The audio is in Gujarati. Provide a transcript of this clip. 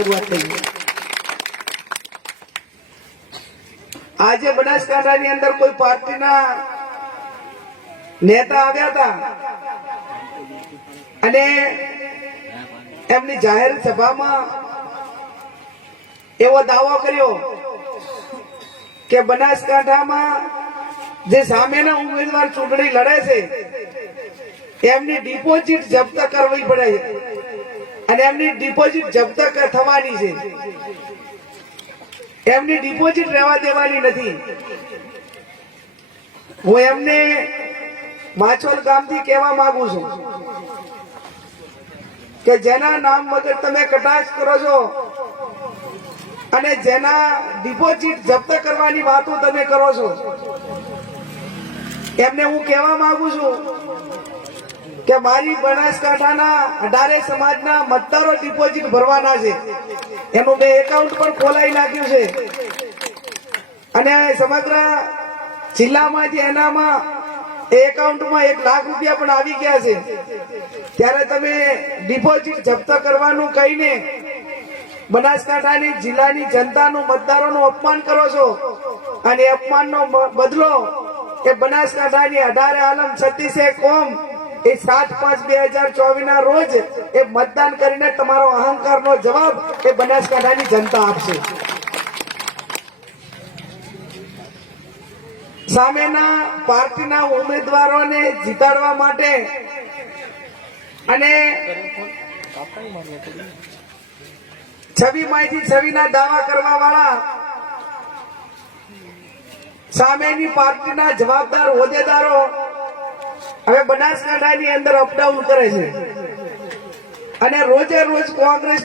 શરૂઆત થઈ. આજે બનાસકાંઠાની અંદર કોઈ પાર્ટીના નેતા આવ્યા હતા અને એમની જાહેર સભામાં એવો દાવો કર્યો કે બનાસકાંઠામાં જે સામેના ઉમેદવાર ચૂંટણી લડે છે એમની ડિપોઝિટ જપ્ત કરવી પડે અને એમની ડિપોઝિટ જપ્ત થવાની છે, એમની ડિપોઝિટ રહેવા દેવાની નથી. હું એમને માછોલ ગામથી કહેવા માંગુ છું કે જેના નામ વગર તમે કટાક્ષ કરો છો અને જેના ડિપોઝિટ જપ્ત કરવાની વાતો તમે કરો છો, એમને હું કહેવા માંગુ છું કે મારી બનાસકાંઠાના 18 સમાજના મતદારો ડિપોઝિટ ભરવાના છે. એનું મેં એકાઉન્ટ પણ ખોલાવી નાખ્યું છે અને સમગ્ર જિલ્લામાંથી એનામાં એકાઉન્ટમાં 1 લાખ રૂપિયા પણ આવી ગયા છે. ત્યારે તમે ડિપોઝિટ જપ્ત કરવાનું કહીને બનાસકાંઠાની જિલ્લાની જનતાનું મતદારોનું અપમાન કરો છો અને અપમાનનો બદલો એ બનાસકાંઠાની 18 આલમ 36 કોમ એ 7/5/2024 ના રોજ એ મતદાન કરીને તમારો અહંકારનો જવાબ એ બનાસકાંઠાની જનતા આપશે. સામેના પાર્ટીના ઉમેદવારોને જીતાડવા માટે અને છબીમાંથી છબીના દાવા કરવા વાળા સામેની પાર્ટીના જવાબદાર હોદ્દેદારો હવે બનાસકાંઠાની અંદર અપડાઉન કરે છે અને રોજે રોજ કોંગ્રેસ